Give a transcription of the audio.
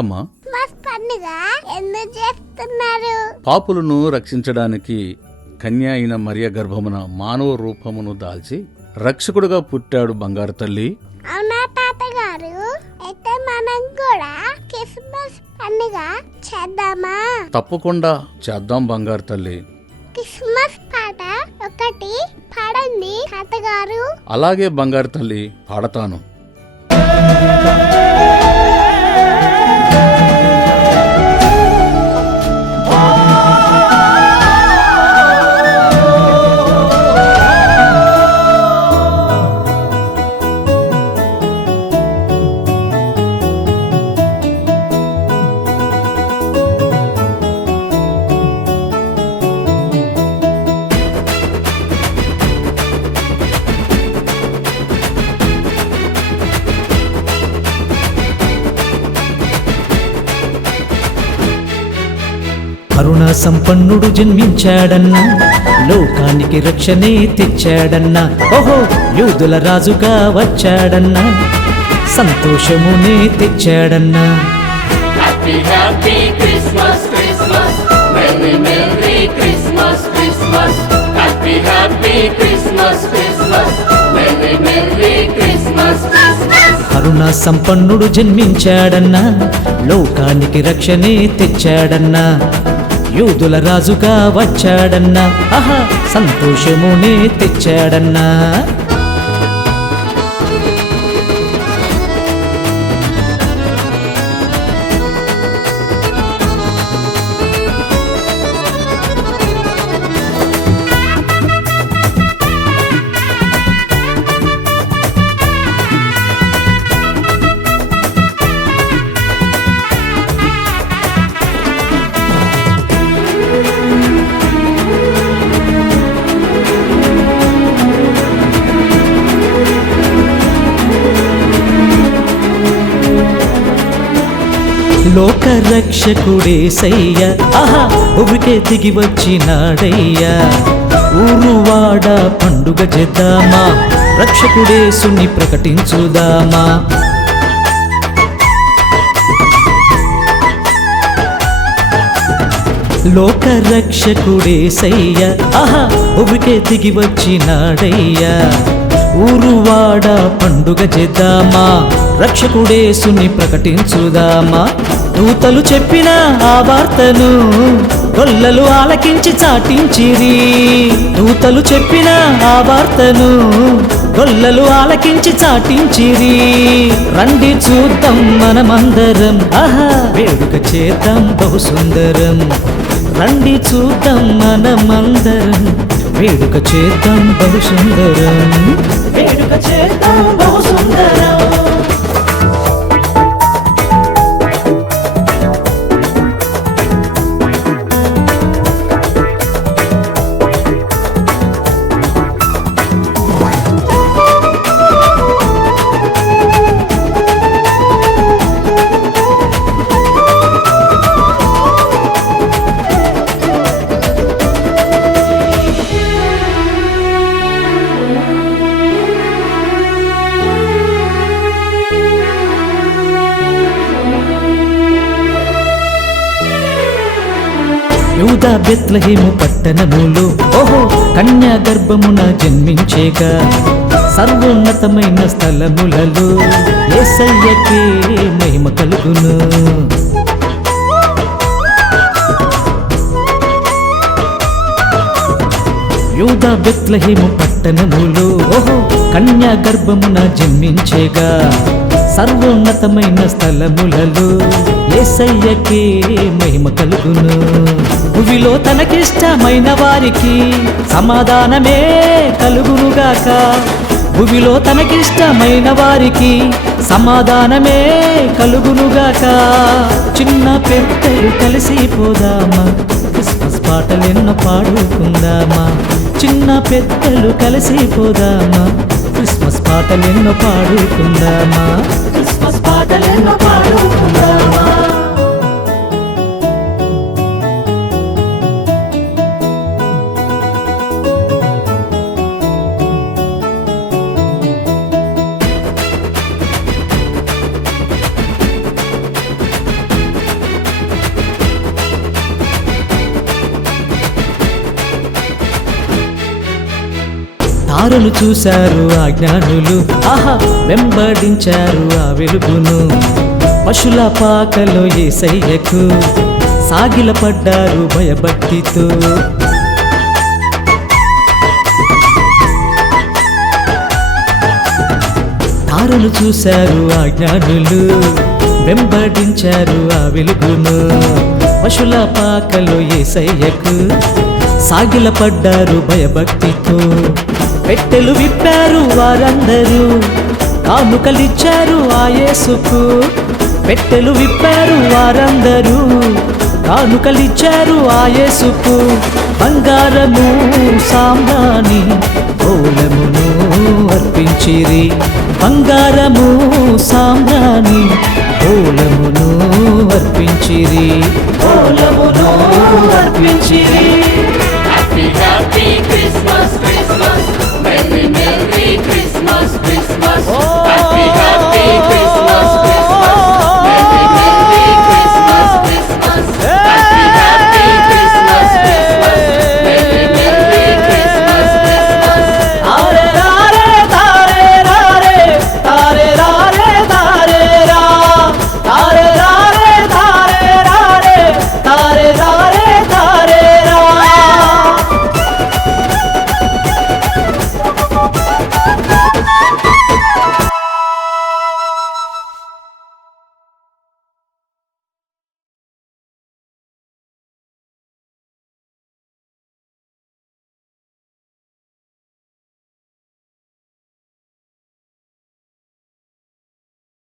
అమ్మా, పండుగ ఎందుకు చేస్తున్నారు? పాపులను రక్షించడానికి కన్య అయిన మరియ గర్భమున మానవ రూపమును దాల్చి రక్షకుడుగా పుట్టాడు బంగారు తల్లి. అవునా తాతగారు? అయితే మనం కూడా క్రిస్మస్ పండుగ చేద్దామా? తప్పకుండా చేద్దాం బంగారు తల్లి. క్రిస్మస్ పాట ఒకటి పాడండి తాతగారు. అలాగే బంగారు తల్లి, పాడతాను. కరుణా సంపన్నుడు జన్మించాడన్నా, లోకానికి రక్షణే తెచ్చాడన్నా. ఓహో, యూదుల రాజుగా వచ్చాడన్నా, సంతోషమునే తెచ్చాడన్నా. Happy happy Christmas Christmas, merry merry Christmas Christmas, happy happy Christmas Christmas, merry merry Christmas Christmas. కరుణా సంపన్నుడు జన్మించాడన్నా, లోకానికి రక్షణే తెచ్చాడన్నా, యూదుల రాజుగా వచ్చాడన్నా. ఆహా, సంతోషమునే తెచ్చాడన్నా. లోక రక్షకుడేసయ్య, ఆహా, భూమికే దిగి వచ్చినాడయ్యా. ఊరువాడ పండుగ చేద్దామా, రక్షకుడేసుని ప్రకటించుదామా. లోక రక్షకుడేసయ్య, ఆహా, భూమికే దిగి వచ్చినాడయ్యా. ఊరువాడ పండుగ చేద్దామా, రక్షకుడేసుని ప్రకటించుదామా. దూతలు చెప్పిన ఆ వార్తను గొల్లలు ఆలకించి చాటించిరి. దూతలు చెప్పిన ఆ వార్తను గొల్లలు ఆలకించి చాటించిరి. రండి చూద్దాం మనమందరం, ఆహా, వేడుక చేద్దాం బహు సుందరం. రండి చూద్దాం మనమందరం, వేడుక చేద్దాం బహు సుందరం. వేడుక చేద్దాం బహు సుందరం. యూదా బెత్లెహేము పట్టణములో, ఓహో, కన్యా గర్భమున జన్మించేగా. సర్వోన్నతమైన స్థలములలో యేసయ్యకే మహిమ కలుగును. యూదా బెత్లెహేము పట్టణములో, ఓహో, కన్యా గర్భమున జన్మించేగా. సర్వోన్నతమైన స్థలములలో యేసయ్యకే మహిమ కలుగును. భూమిలో తనకిష్టమైన వారికి సమాధానమే కలుగునుగాక. భూమిలో తనకిష్టమైన వారికి సమాధానమే కలుగునుగాక. చిన్న పెద్దలు కలిసిపోదామా, క్రిస్మస్ పాటలెన్నో పాడుకుందామా. చిన్న పెద్దలు కలిసిపోదామా, క్రిస్మస్ పాటలెన్నో పాడుకుందామా. క్రిస్మస్ పాటలెన్నో పాడుకుందామా. తారలు చూశారు ఆ జ్ఞానులు, ఆహా వెంబడించారు ఆ వెలుగును. పశుల పాకలో యేసయ్యకు సాగిలపడ్డారు భయభక్తితో. తారలు చూశారు ఆ జ్ఞానులు, వెంబడించారు ఆ వెలుగును. పశుల పాకలో యేసయ్యకు సాగిలపడ్డారు భయభక్తితో. పెట్టెలు విప్పారు వారందరూ, కానుకలిచ్చారు ఆ యేసుకు. పెట్టెలు విప్పారు వారందరూ, కానుకలిచ్చారు ఆ యేసుకు. బంగారము సాంబ్రాణి ఓలమును అర్పించిరి. బంగారము సాంబ్రాణి ఓలమును అర్పించిరి. ఓలమును అర్పించిరి.